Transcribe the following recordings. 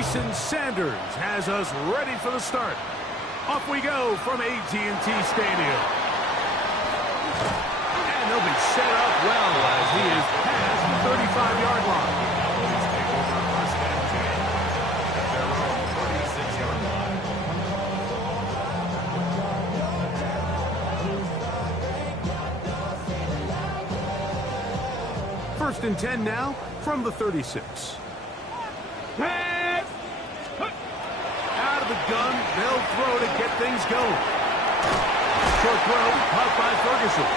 Jason Sanders has us ready for the start. Off we go from AT&T Stadium. And they'll be set up well as he is past the 35-yard line. First and 10 now from the 36. Out of the gun, they'll throw to get things going. Short throw, caught by Ferguson.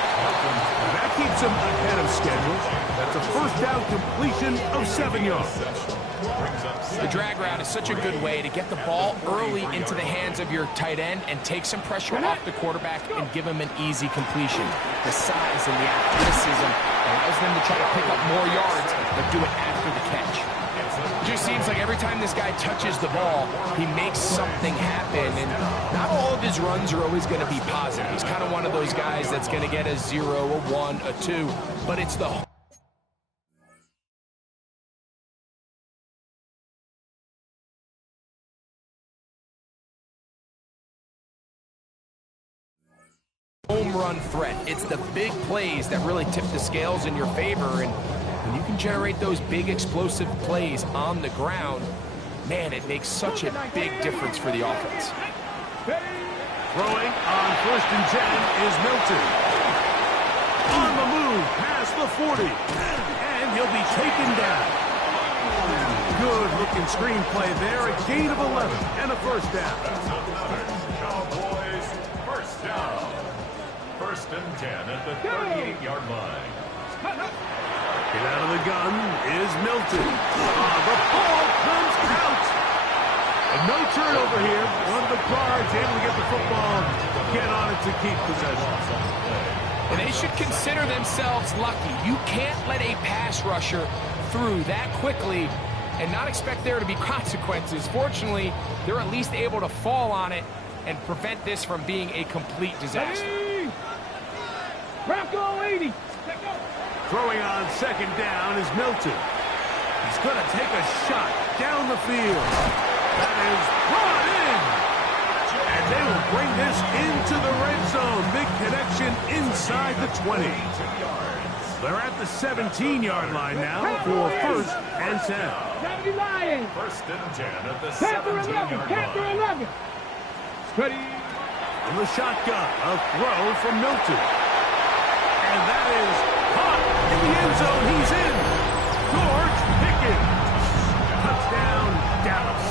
That keeps him ahead of schedule. That's a first down completion of 7 yards. The drag route is such a good way to get the ball early into the hands of your tight end and take some pressure off the quarterback and give him an easy completion. The size and the athleticism allows them to try to pick up more yards, but do it after the catch. It just seems like every time this guy touches the ball, he makes something happen, and not all of his runs are always going to be positive. He's kind of one of those guys that's going to get a 0, a 1, a 2, but it's the home run threat. It's the big plays that really tip the scales in your favor, and when you can generate those big explosive plays on the ground, man, it makes such a big difference for the offense. Throwing on first and 10 is Milton. On the move past the 40, and he'll be taken down. Good looking screenplay there, a gain of 11 and a first down. Cowboys, first down. First and 10 at the 38-yard line. Get out of the gun is Milton. The ball comes out. And no turnover here. One of the guards able to get the football, get on it to keep possession. And they should consider themselves lucky. You can't let a pass rusher through that quickly and not expect there to be consequences. Fortunately, they're at least able to fall on it and prevent this from being a complete disaster. Bronco 80. Throwing on second down is Milton. He's going to take a shot down the field. That is brought in. And they will bring this into the red zone. Big connection inside the 20. They're at the 17-yard line now for first and 10. First and 10 at the 17-yard line. Ready. From the shotgun, a throw from Milton. And that is caught in the end zone. He's in. George Pickens. Touchdown, Dallas.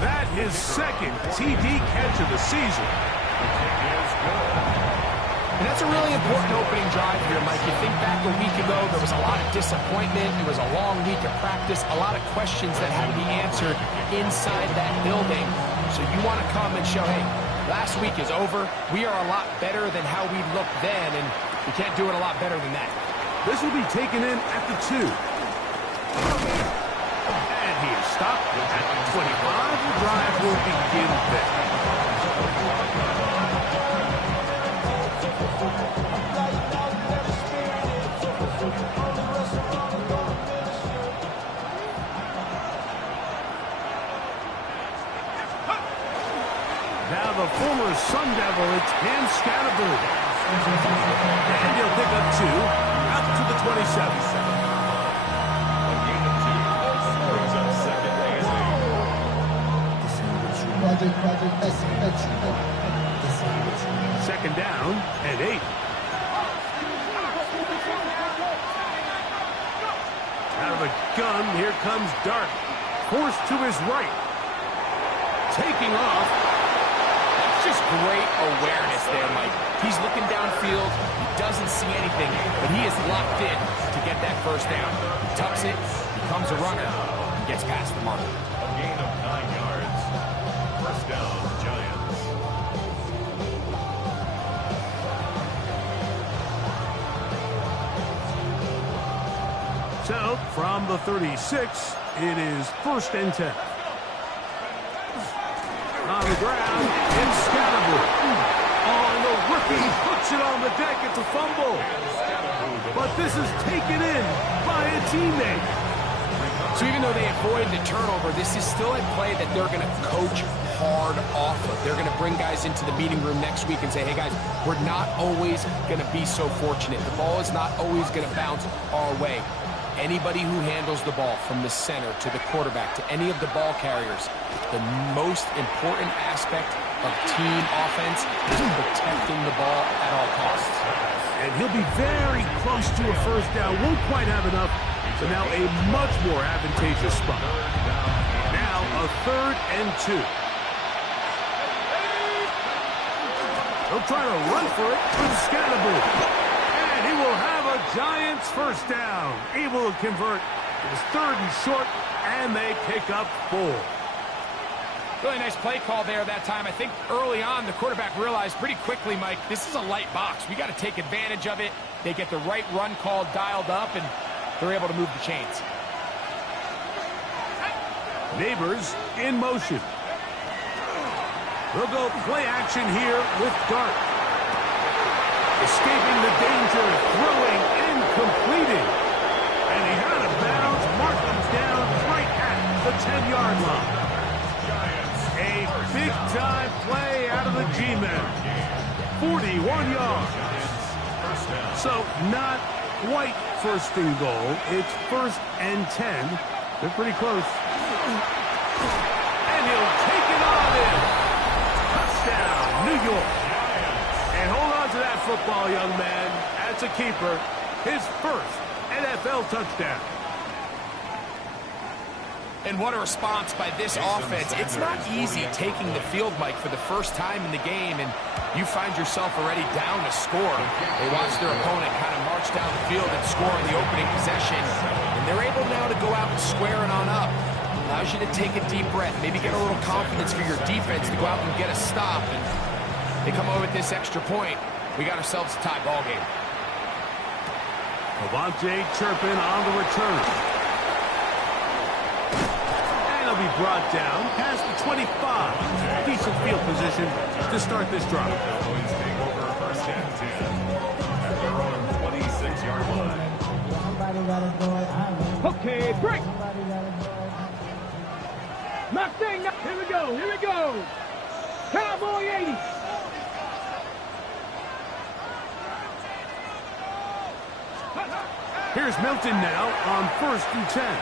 That his second TD catch of the season. And that's a really important opening drive here, Mike. You think back a week ago, there was a lot of disappointment. It was a long week of practice, a lot of questions that had to be answered inside that building. So you want to come and show, hey, last week is over. We are a lot better than how we looked then, and we can't do it a lot better than that. This will be taken in at the 2. And he is stopped at the 25. The drive will begin there. Now the former Sun Devil, it's Cam Scatterberg. And he'll pick up 2 out to the 27. Second down and 8. Out of the gun, here comes Dart. Forced to his right. Taking off. Just great awareness there, Mike. He's looking downfield. He doesn't see anything, but he is locked in to get that first down. He tucks it, becomes a runner, and gets past the mark. A gain of 9 yards. First down, Giants. So, from the 36, it is first and 10. On the ground, it's Scatterberg. Oh, and the rookie puts it on the deck. It's a fumble. But this is taken in by a teammate. So even though they avoid the turnover, this is still a play that they're going to coach hard off of. They're going to bring guys into the meeting room next week and say, hey, guys, we're not always going to be so fortunate. The ball is not always going to bounce our way. Anybody who handles the ball from the center to the quarterback to any of the ball carriers, the most important aspect of team offense is protecting the ball at all costs. And he'll be very close to a first down. Won't quite have enough. So now a much more advantageous spot. Now a 3rd and 2. He'll try to run for it with Scatterboo. And he will have a Giants first down. Able to convert. It was 3rd and short, and they pick up 4. Really nice play call there that time. I think early on the quarterback realized pretty quickly, Mike, this is a light box. We got to take advantage of it. They get the right run call dialed up, and they're able to move the chains. Neighbors in motion. They'll go play action here with Dart. Escaping the danger, throwing and completing. And he's out of bounds, marked him down right at the 10-yard line. A big-time play out of the G-men. 41 yards. So not quite first and goal. It's 1st and 10. They're pretty close. And he'll take it on in. Touchdown, New York. And hold on to that football, young man. That's a keeper. His first NFL touchdown. And what a response by this offense. It's not easy taking the field, Mike, for the first time in the game, and you find yourself already down to score. They watch their opponent kind of march down the field and score in the opening possession, and they're able now to go out and square it on up. Allows you to take a deep breath, maybe get a little confidence for your defense to go out and get a stop, and they come over with this extra point. We got ourselves a tie ball game. Avante Turpin on the return. Be brought down past the 25. Decent field position to start this drive. Cowboys take over 1st and 10 at their own 26-yard line. Okay, break. Mustang, here we go, here we go. Cowboy 80. Here's Milton now on 1st and 10.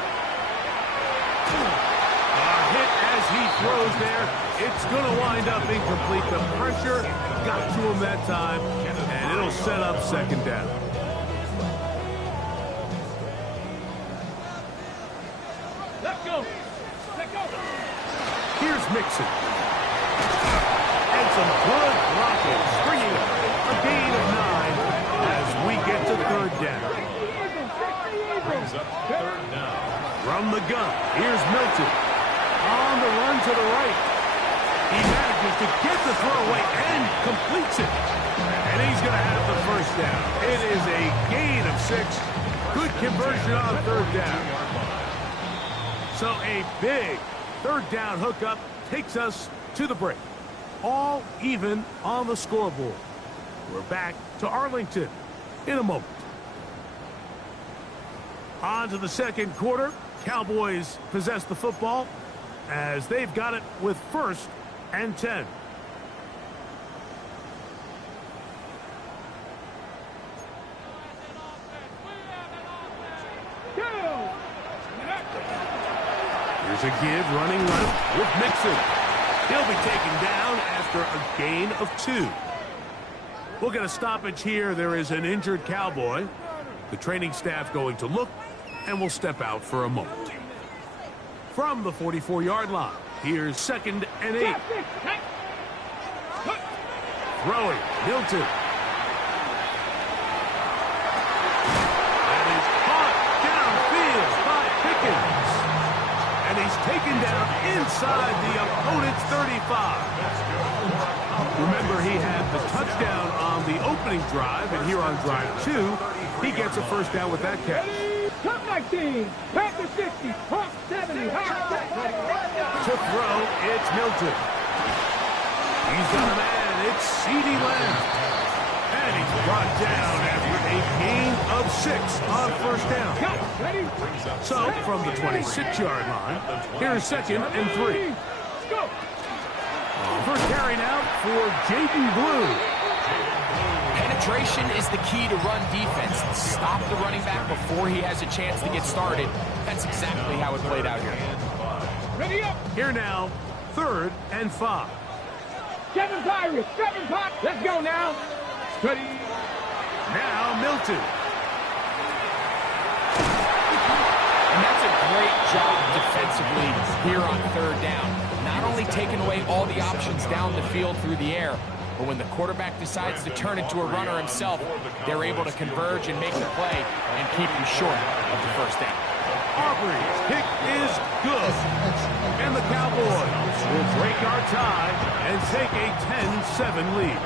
Hit as he throws there. It's going to wind up incomplete. The pressure got to him that time, and it'll set up 2nd down. Let's go. Let's go. Here's Mixon. And some good blocking. Bringing a gain of 9 as we get to 3rd down. Brings up 3rd down. From the gun, here's Milton. On the run to the right. He manages to get the throw away and completes it. And he's going to have the first down. It is a gain of 6. Good conversion on 3rd down. So a big 3rd down hookup takes us to the break. All even on the scoreboard. We're back to Arlington in a moment. On to the 2nd quarter. Cowboys possess the football as they've got it with 1st and 10. Here's a give running left with Mixon. He'll be taken down after a gain of 2. We'll get a stoppage here. There is an injured Cowboy. The training staff going to look, and we'll step out for a moment. From the 44-yard line, here's 2nd and 8. Throwing, Milton. And he's caught downfield by Pickens. And he's taken down inside the opponent's 35. Remember, he had the touchdown on the opening drive, and here on drive 2, he gets a first down with that catch. Top 19, Packer 60, Hawk 70, Hawk 70. To throw, it's Milton. He's got a man, it's CeeDee Lamb. And he's brought down after a gain of 6 on first down. Ready? So, from the 26-yard line, here's 2nd and 3. Go. First carry now for Jaden Blue. Penetration is the key to run defense. Stop the running back before he has a chance to get started. That's exactly how it played out here. Ready up. Here now, 3rd and 5. Kevin Pirates. Kevin Pop. Let's go now. Ready. Now Milton. And that's a great job defensively here on 3rd down. Not only taking away all the options down the field through the air, but when the quarterback decides to turn into a runner himself, they're able to converge and make the play and keep him short of the first down. Aubrey's kick is good. And the Cowboys will break our tie and take a 10-7 lead.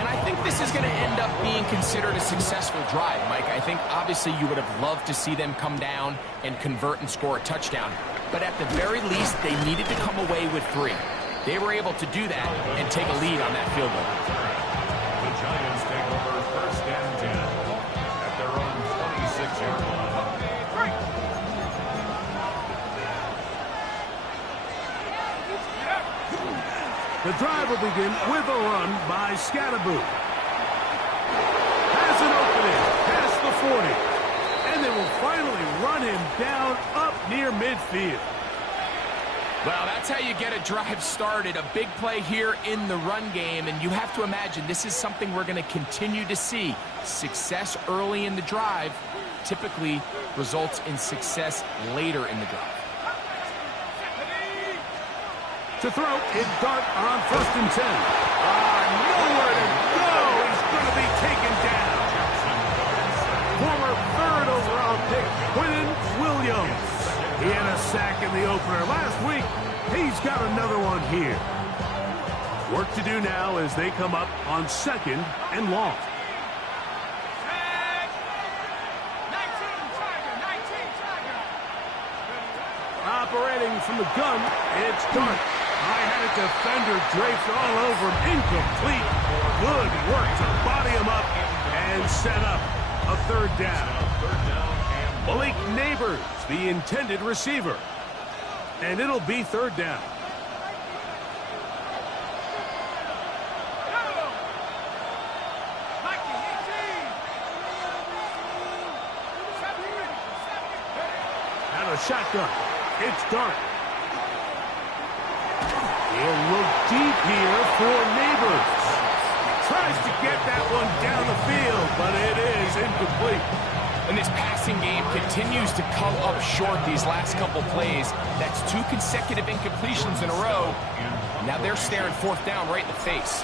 And I think this is going to end up being considered a successful drive, Mike. I think obviously you would have loved to see them come down and convert and score a touchdown. But at the very least, they needed to come away with 3. They were able to do that and take a lead on that field goal. The Giants take over 1st and 10 at their own 26-yard line. The drive will begin with a run by Scattaboo. Has an opening past the 40. And they will finally run him down up near midfield. Well, that's how you get a drive started. A big play here in the run game. And you have to imagine this is something we're going to continue to see. Success early in the drive typically results in success later in the drive. To throw, it's Dart on 1st and 10. Nowhere to go. He's going to be taken down. Former 3rd overall pick, Quinton Williams. He had a sack in the opener last week. He's got another one here. Work to do now as they come up on 2nd and long. 19 Tiger. Operating from the gun, it's Dart. I had a defender draped all over him. Incomplete. Good work to body him up and set up a 3rd down. Malik Neighbors, the intended receiver. And it'll be 3rd down. And a shotgun. It's Dart. He'll look deep here for Neighbors. Tries to get that one down the field, but it is incomplete. And this passing game continues to come up short these last couple plays. That's 2 consecutive incompletions in a row. Now they're staring 4th down right in the face.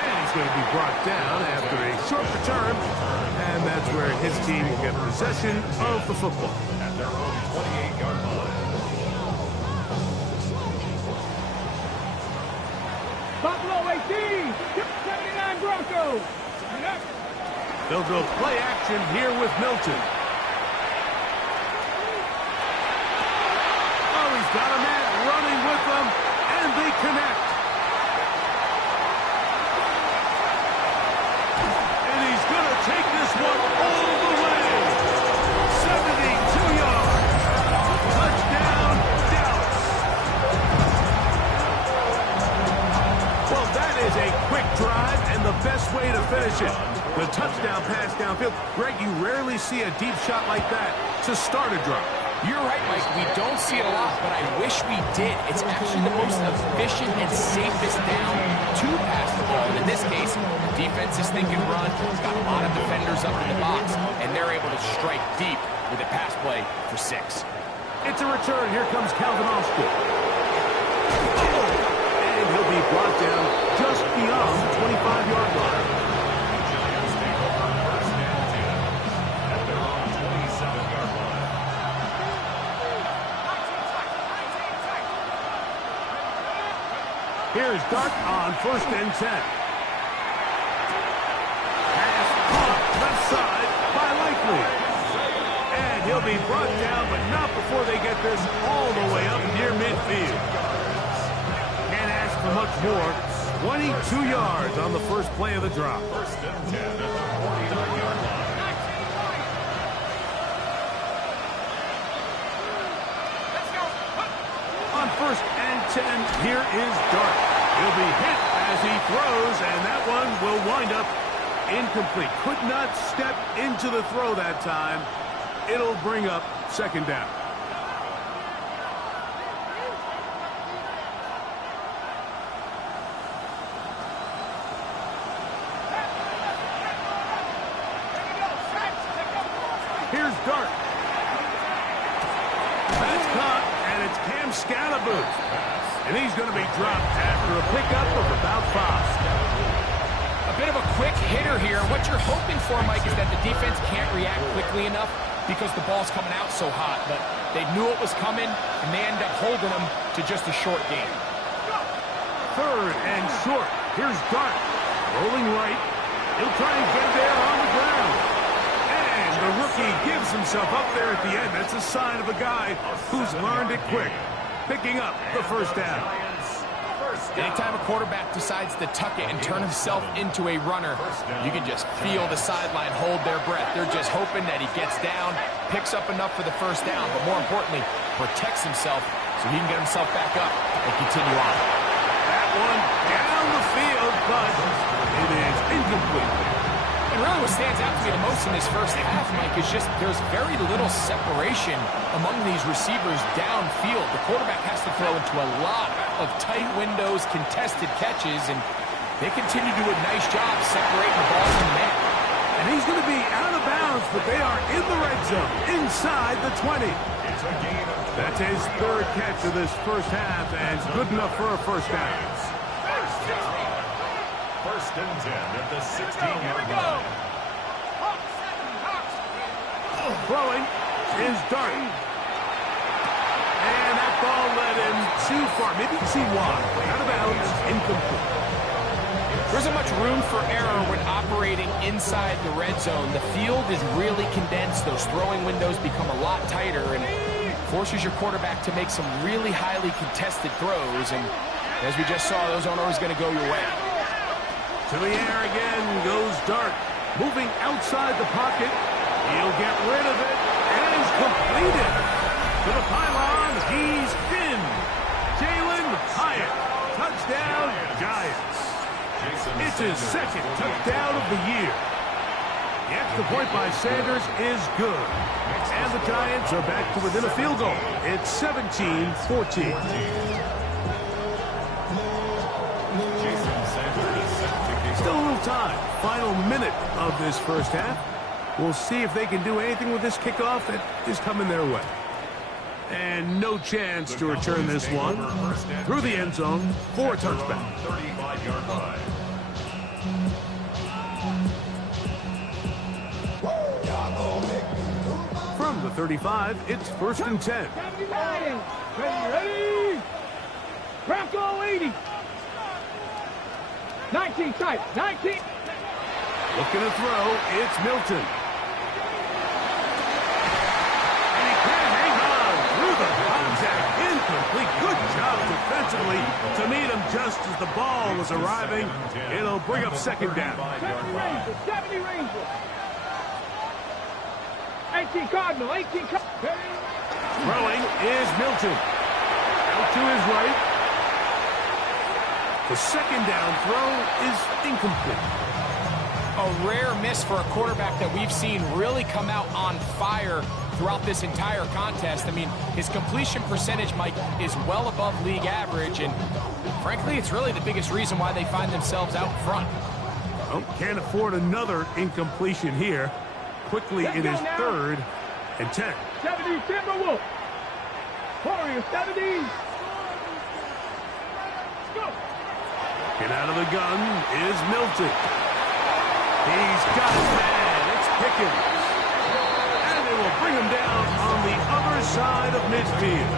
And he's going to be brought down after a short return. And that's where his team will get possession of the football. At their own 28-yard line. Buffalo 18. 79 Broncos. They'll go play action here with Milton. Oh, he's got a man running with them, and they connect. And he's going to take this one all the way. 72 yards. Touchdown, Dallas. Well, that is a quick drive and the best way to finish it. The touchdown pass downfield. Greg, you rarely see a deep shot like that to start a drive. You're right, Mike. We don't see it a lot, but I wish we did. It's actually the most efficient and safest down to pass the ball. And in this case, the defense is thinking run. It's got a lot of defenders up in the box, and they're able to strike deep with a pass play for 6. It's a return. Here comes Calvin Austin. And he'll be brought down just beyond the 25-yard line. Here's Dart on 1st and 10. Pass caught left side by Likely. And He'll be brought down, but not before they get this all the way up near midfield. Can't ask for much more. 22 yards on the first play of the drop. First and 10 at the 49-yard line. On first and 10, here is Dart. He'll be hit as he throws, and that one will wind up incomplete. Could not step into the throw that time. It'll bring up second down. Here's Dart. That's caught, and it's Cam Scalaboo. And he's going to be dropped after a pickup of about 5. A bit of a quick hitter here. What you're hoping for, Mike, is that the defense can't react quickly enough because the ball's coming out so hot. But they knew it was coming, and they end up holding them to just a short game. Third and short. Here's Dart. Rolling right. He'll try and get there on the ground. And the rookie gives himself up there at the end. That's a sign of a guy who's learned it quick. Picking up the first down. Anytime a quarterback decides to tuck it and turn himself into a runner, you can just feel the sideline hold their breath. They're just hoping that he gets down, picks up enough for the first down, but more importantly, protects himself so he can get himself back up and continue on. That one down the field, but it is incomplete. And really what stands out to me the most in this first half, Mike, is just there's very little separation among these receivers downfield. The quarterback has to throw into a lot of tight windows, contested catches, and they continue to do a nice job separating the ball from the man. And he's going to be out of bounds, but they are in the red zone, inside the 20. That's his third catch of this first half, and good enough for a first down. First and 10 at the 16-yard line. Throwing is Dart. And that ball led him too far. Maybe you can see why. Out of bounds, incomplete. There isn't much room for error when operating inside the red zone. The field is really condensed. Those throwing windows become a lot tighter and forces your quarterback to make some really highly contested throws. And as we just saw, those aren't always going to go your way. To the air again goes Dart. Moving outside the pocket. He'll get rid of it. And he's completed. To the pylon, he's in. Jalen Hyatt. Touchdown, Giants. It's his second touchdown of the year. The extra point by Sanders is good. And the Giants are back to within a field goal. It's 17-14. Still a little time. Final minute of this first half. We'll see if they can do anything with this kickoff that is coming their way. And no chance to return this one through the end zone for a touchback. 35-yard line. From the 35, it's first and 10. Ready? Bronco 80. 19 tight. 19. Looking to throw, it's Milton. And he can't hang on through the contact. Incomplete. Good job defensively to meet him just as the ball was arriving. It'll bring up second down. 70 Rangers. 18 Cardinal. 18 Cardinal. Throwing is Milton. Out to his right. The second down throw is incomplete. A rare miss for a quarterback that we've seen really come out on fire throughout this entire contest. I mean, his completion percentage, Mike, is well above league average, and frankly, it's really the biggest reason why they find themselves out front. Oh, can't afford another incompletion here. Quickly, it is third and 10. 70 Timberwolf. Warrior 70. Go. Get out of the gun is Milton. He's got his man. It's Pickens. And they will bring him down on the other side of midfield.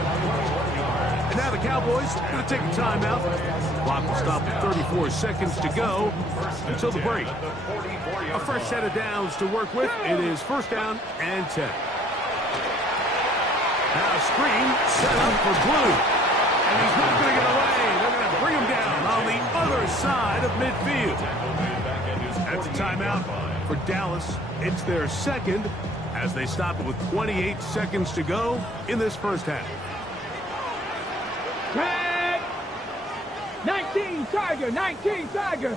And now the Cowboys are going to take a timeout. Clock will stop at 34 seconds to go until the break. A fresh set of downs to work with. It is first down and 10. A screen set up for Blue. And he's not going to get away. They're going to bring him down on the other side of midfield. That's a timeout for Dallas. It's their second as they stop it with 28 seconds to go in this first half. Tag! 19 Tiger, 19 Tiger.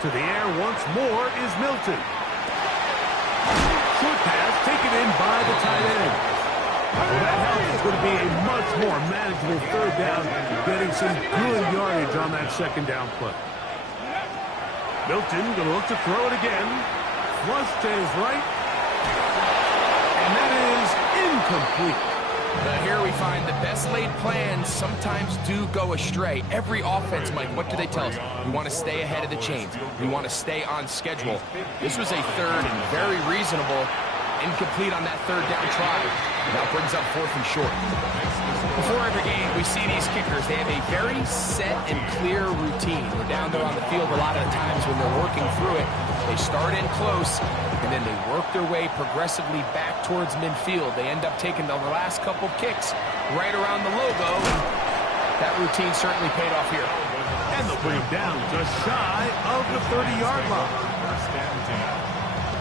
To the air once more is Milton. Short pass taken in by the tight end. Well, that help is going to be a much more manageable third down, getting some good yardage on that second down play. Milton going to look to throw it again. Flush to his right. And that is incomplete. Here we find the best laid plans sometimes do go astray. Every offense, Mike, what do they tell us? We want to stay ahead of the chains. We want to stay on schedule. This was a third and very reasonable. Incomplete on that third down try. Now brings up fourth and short. Before every game, we see these kickers. They have a very set and clear routine. They're down there on the field a lot of the times when they're working through it. They start in close, and then they work their way progressively back towards midfield. They end up taking the last couple kicks right around the logo. That routine certainly paid off here. And they'll bring him down just shy of the 30-yard line. First and 10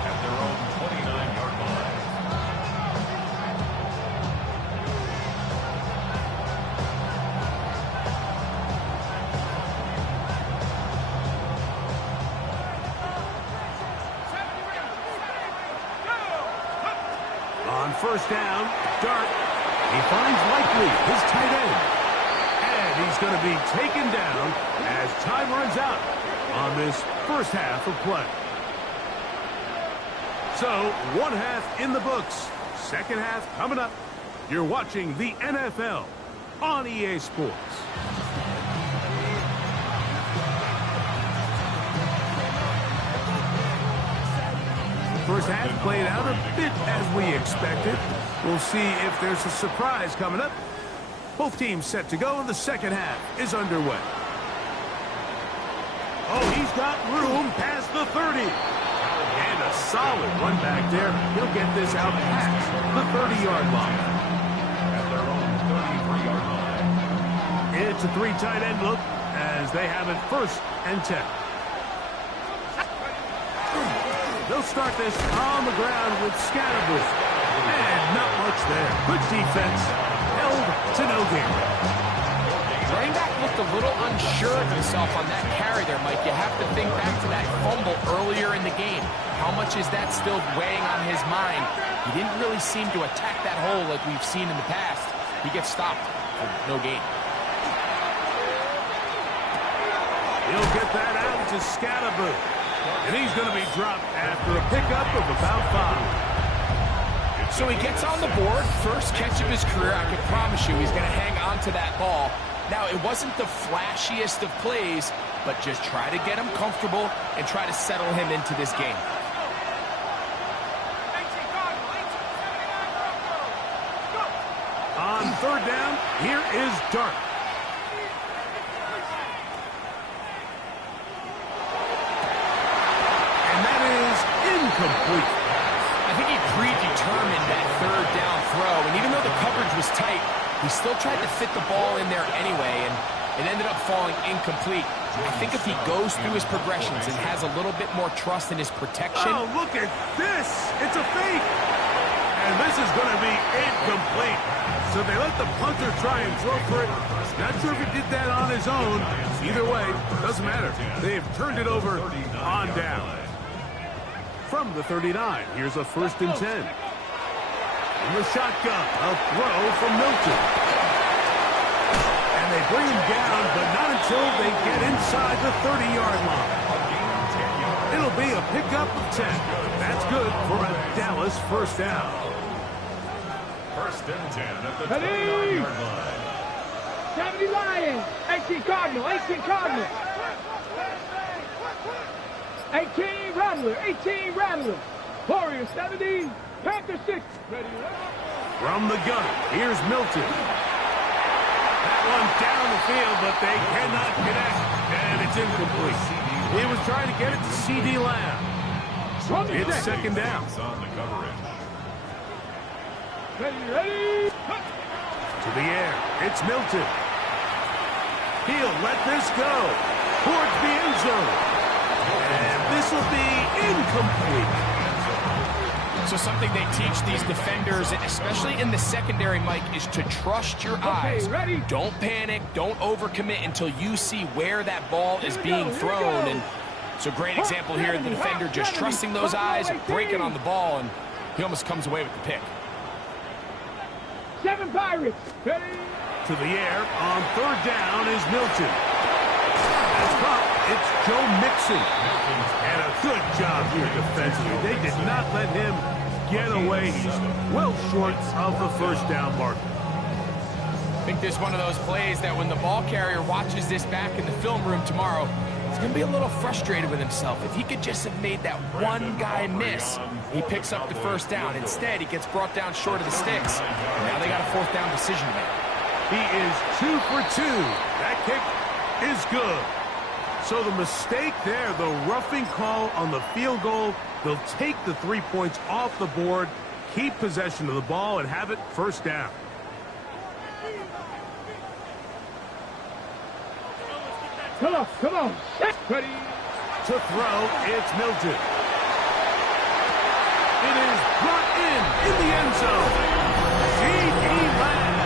at their own 29-yard line. On first down, Dart. He finds Likely, his tight end. And he's going to be taken down as time runs out on this first half of play. So, one half in the books. Second half coming up. You're watching the NFL on EA Sports. First half played out a bit as we expected. We'll see if there's a surprise coming up. Both teams set to go, and the second half is underway. Oh, he's got room past the 30. And a solid run back there. He'll get this out past the 30-yard line. At their own 33-yard line. It's a three tight end look as they have it first and 10. They'll start this on the ground with Scatterbush. And not much there. Good defense. Held to no gain. Running back looked a little unsure of himself on that carry there, Mike. You have to think back to that fumble earlier in the game. How much is that still weighing on his mind? He didn't really seem to attack that hole like we've seen in the past. He gets stopped for no gain. He'll get that out to Scatterbush. And he's going to be dropped after a pickup of about 5. So he gets on the board, first catch of his career. I can promise you he's going to hang on to that ball. Now, it wasn't the flashiest of plays, but just try to get him comfortable and try to settle him into this game. On third down, here is Dart. Incomplete. I think he predetermined that third down throw, and even though the coverage was tight, he still tried to fit the ball in there anyway, and it ended up falling incomplete. I think if he goes through his progressions and has a little bit more trust in his protection... Oh, look at this! It's a fake! And this is going to be incomplete. So they let the punter try and throw for it. Not sure if he did that on his own. Either way, doesn't matter. They've turned it over on down. From the 39, here's a first and 10. In the shotgun, a throw from Milton. And they bring him down, but not until they get inside the 30-yard line. It'll be a pickup of 10. That's good for a Dallas first down. First and 10 at the 29-yard line. 70 Lions, 18 Cardinal, 18 Cardinal. 18 Rattler, 18 Rattler. Warriors 70, Panther 6. Ready. From the gun, here's Milton. That one down the field, but they cannot connect. And it's incomplete. He was trying to get it to C.D. Lamb. It's second down. On the coverage. Ready. To the air, it's Milton. He'll let this go towards the end zone. And this will be incomplete. So something they teach these defenders, especially in the secondary, Mike, is to trust your eyes. Ready? Don't panic. Don't overcommit until you see where that ball is being thrown. And it's a great example here. The defender just trusting those eyes, breaking on the ball, and he almost comes away with the pick. 7 Pirates. Ready? To the air on third down is Milton. That's caught. It's Joe Mixon. And a good job here defensively. They did not let him get away. He's well short of the first down marker. I think this is one of those plays that when the ball carrier watches this back in the film room tomorrow, he's going to be a little frustrated with himself. If he could just have made that one guy miss, he picks up the first down. Instead, he gets brought down short of the sticks. And now they got a fourth down decision to make. He is 2 for 2. That kick is good. So the mistake there, the roughing call on the field goal, they'll take the 3 points off the board, keep possession of the ball, and have it first down. Come on, come on. Ready? To throw, it's Milton. It is brought in the end zone. C.D. Lamb.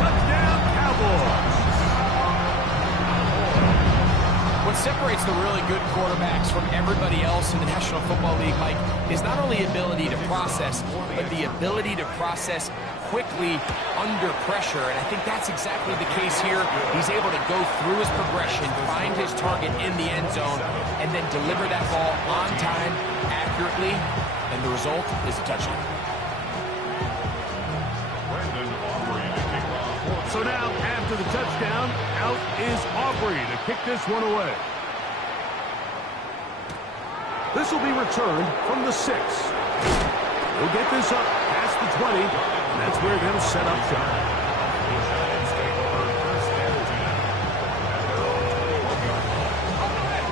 Touchdown, Cowboys. What separates the really good quarterbacks from everybody else in the National Football League, Mike, is not only ability to process, but the ability to process quickly under pressure. And I think that's exactly the case here. He's able to go through his progression, find his target in the end zone, and then deliver that ball on time, accurately, and the result is a touchdown. So now, after the touchdown, out is Aubrey to kick this one away. This will be returned from the 6. He'll get this up past the 20, and that's where they'll set up shop.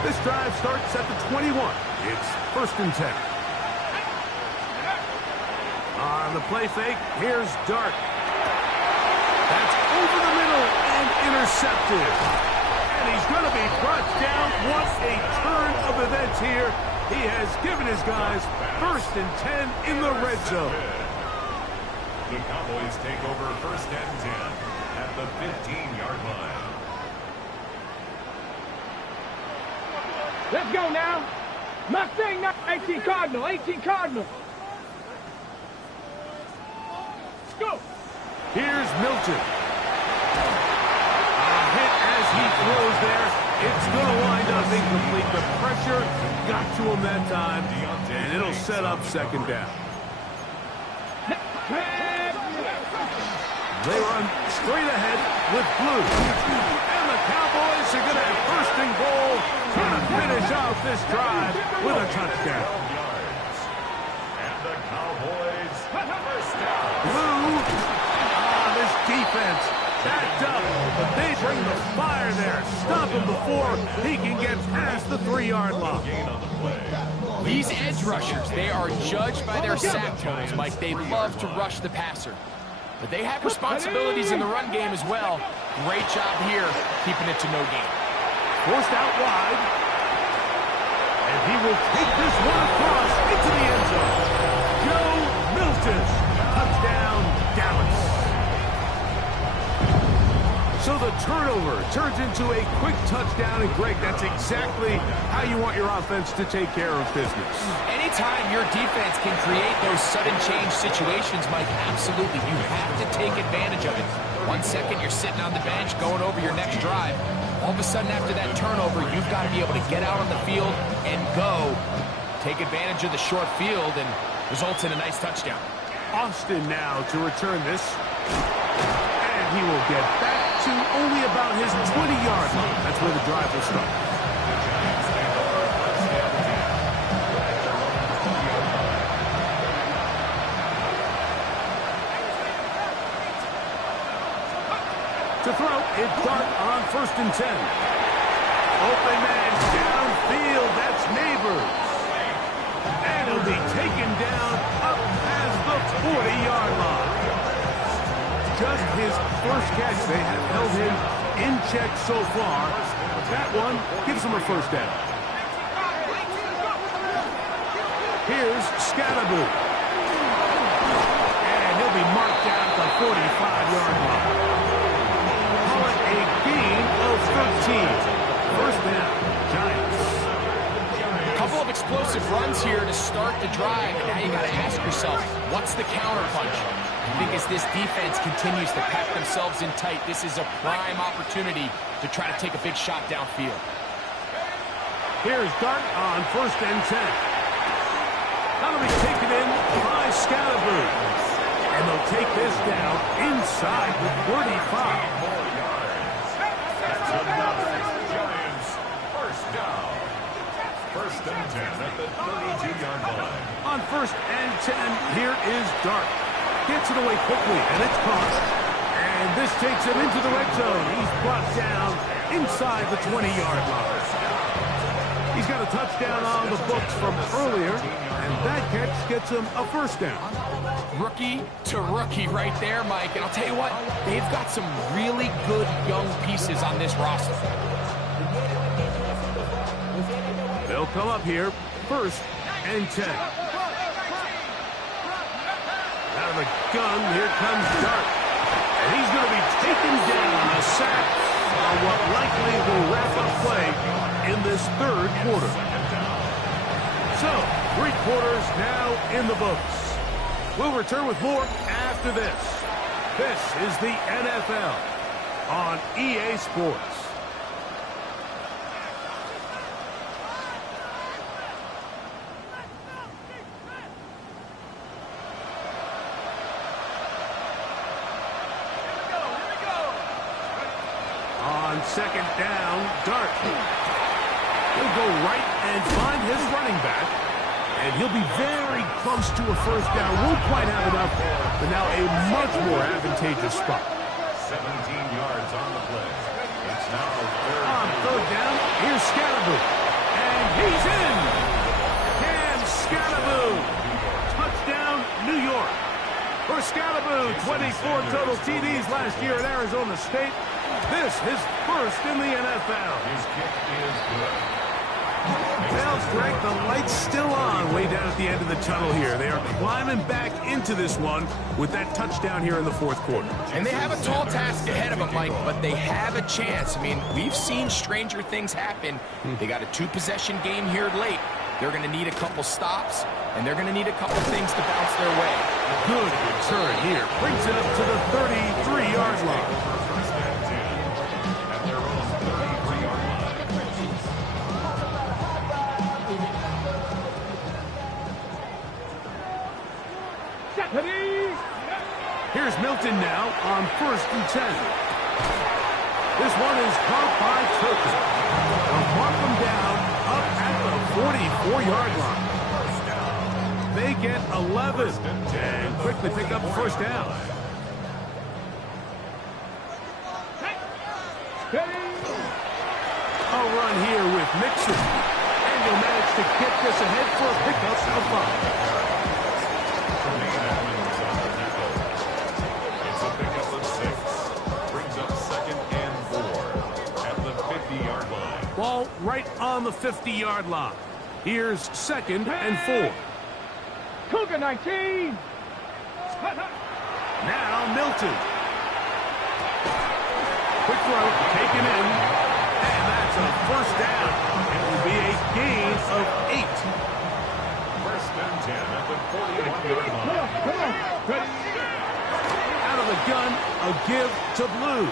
This drive starts at the 21. It's 1st and 10. On the play fake, here's Dart. That's over the middle and intercepted. And he's going to be brought down. What a turn of events here. He has given his guys 1st and 10 in the red zone. The Cowboys take over 1st and 10 at the 15-yard line. Let's go now. Mustang 18 Cardinal, 18 Cardinal. Go. Here's Milton. A hit as he throws there. It's going to wind up incomplete. The pressure got to him that time, and it'll set up 2nd down. They run straight ahead with blue. And the Cowboys are going to have 1st and goal to finish off this drive with a touchdown. And the Cowboys 1st down. Blue. This defense backed up, but they bring the fire there. Stop him before he can get past the 3-yard line. These edge rushers, they are judged by their sack totals, Mike. They love to rush the passer. But they have responsibilities in the run game as well. Great job here, keeping it to no gain. Forced out wide. And he will take this one across into the end zone. Joe Milton. Touchdown, Dallas. So the turnover turns into a quick touchdown, and Greg, that's exactly how you want your offense to take care of business. Anytime your defense can create those sudden change situations, Mike, absolutely, you have to take advantage of it. 1 second, you're sitting on the bench going over your next drive. All of a sudden, after that turnover, you've got to be able to get out on the field and go. Take advantage of the short field, and results in a nice touchdown. Austin now to return this. And he will get back to only about his 20-yard line. That's where the drive will start. To throw, it's Dart on 1st and 10. Open man downfield, that's Neighbors. And he'll be taken down up past the 40-yard line. just his first catch. They have held him in check so far. That one gives him a first down. Here's Scatterbo. And he'll be marked down at the 45-yard line. Call it a gain of 13. First down, Giants. A couple of explosive runs here to start the drive, and now you got to ask yourself, what's the counterpunch? I think as this defense continues to pack themselves in tight, this is a prime opportunity to try to take a big shot downfield. Here's Dart on 1st and 10. That'll be taken in by Scalaboo. And they'll take this down inside the 35. Giants, first down. 1st and 10 at the 32-yard line. On 1st and 10, here is Dart. Gets it away quickly, and it's caught. And this takes him into the red zone. He's brought down inside the 20-yard line. He's got a touchdown on the books from earlier, and that catch gets him a first down. Rookie to rookie right there, Mike. And I'll tell you what, they've got some really good young pieces on this roster. They'll come up here, 1st and 10. Out of the gun, here comes Dart. And he's going to be taken down, a sack on what likely will wrap up play in this 3rd quarter. So, 3 quarters now in the books. We'll return with more after this. This is the NFL on EA Sports. On 2nd down, Dart. He'll go right and find his running back. And he'll be very close to a first down. Won't quite have enough, but now a much more advantageous spot. 17 yards on the play. It's now 3rd. On 3rd down, here's Scatterbo. And he's in! Cam Scatterbo. Touchdown, New York. For Scatterbo, 24 total TDs last year at Arizona State. This his first in the NFL. His kick is good. Well, Greg, the light's still on way down at the end of the tunnel here. They are climbing back into this one with that touchdown here in the 4th quarter. And they have a tall task ahead of them, Mike, but they have a chance. I mean, we've seen stranger things happen. They got a 2-possession game here late. They're going to need a couple stops, and they're going to need a couple things to bounce their way. Good return here. Brings it up to the 33-yard line. Here's Milton now on 1st and 10. This one is caught by Turpin. They'll mark him down up at the 44-yard line. They get 11 and quickly pick up first down. A run here with Mixon. And he'll manage to get this ahead for a pickup of 5. Ball right on the 50-yard line. Here's 2nd and 4. Cougar 19. Now Milton. Quick throw taken in. And that's a first down. It will be a gain of 8. 1st and 10 at the 48-yard line. Out of the gun, a give to Blue.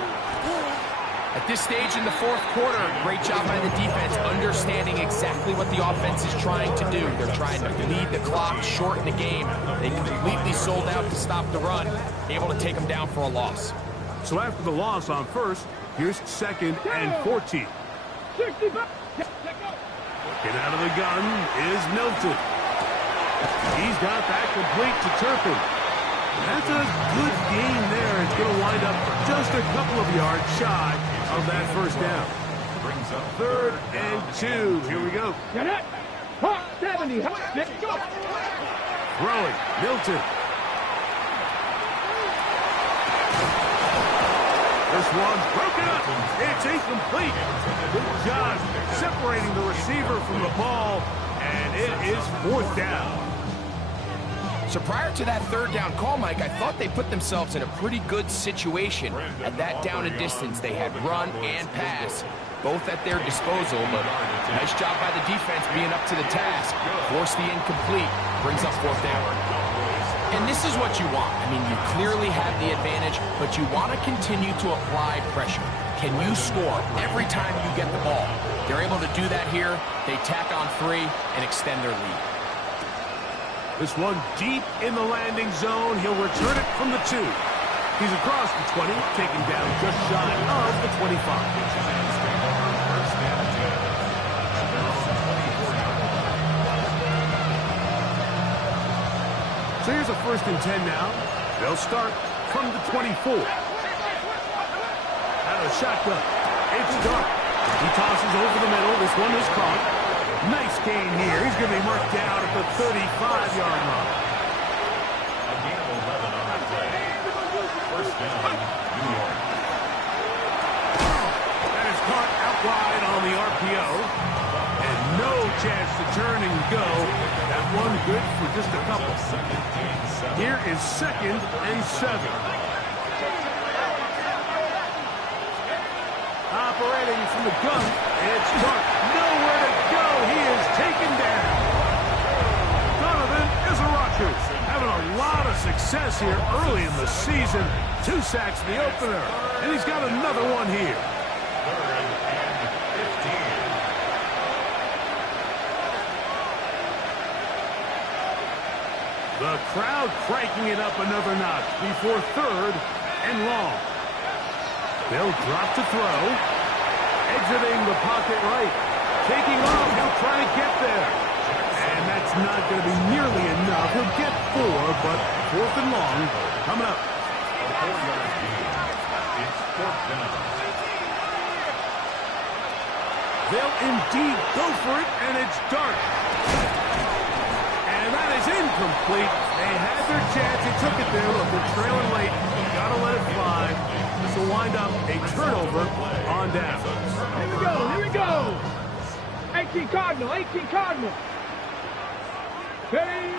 At this stage in the 4th quarter, great job by the defense, understanding exactly what the offense is trying to do. They're trying to bleed the clock, shorten the game. They completely sold out to stop the run, able to take them down for a loss. So after the loss on 1st, here's 2nd and 14. Get out of the gun is Milton. He's got that complete to Turpin. That's a good game there. It's going to wind up just a couple of yards shy of that first down. Brings up 3rd and 2. Here we go. 70. Let's go. Throwing. Milton. This one's broken up. It's incomplete. Good job separating the receiver from the ball, and it is 4th down. So prior to that 3rd down call, Mike, I thought they put themselves in a pretty good situation. At that down and distance, they had run and pass, both at their disposal, but nice job by the defense being up to the task. Force the incomplete, brings up 4th down. And this is what you want. I mean, you clearly have the advantage, but you want to continue to apply pressure. Can you score every time you get the ball? They're able to do that here. They tack on 3 and extend their lead. This one deep in the landing zone. He'll return it from the 2. He's across the 20, taken down just shy of the 25. So here's a 1st and 10 now. They'll start from the 24. Out of the shotgun. It's Dark. He tosses over the middle. This one is caught. Nice gain here. He's going to be marked down at the 35-yard line. A gain of 11 on that play. 1st down, New York. That is caught out wide on the RPO. And no chance to turn and go. That one good for just a couple. Here is 2nd and 7. Operating from the gun. It's Dark. Nowhere to go. He is taken down. Donovan Izarachu having a lot of success here early in the season. 2 sacks in the opener. And he's got another one here. 3rd and 15. The crowd cranking it up another notch before 3rd and long. They'll drop to throw. Exiting the pocket right. Taking off. He'll try to get there. And that's not going to be nearly enough. He'll get 4, but 4th and long coming up. A 4-yard gain. It's 4th down. They'll indeed go for it, and it's Dark. And that is incomplete. They had their chance. They took it there. Look, they're trailing late. Got to let it fly. This will wind up a turnover on down. Here we go. Here we go. 18 Cardinal. 18 Cardinal. Ready?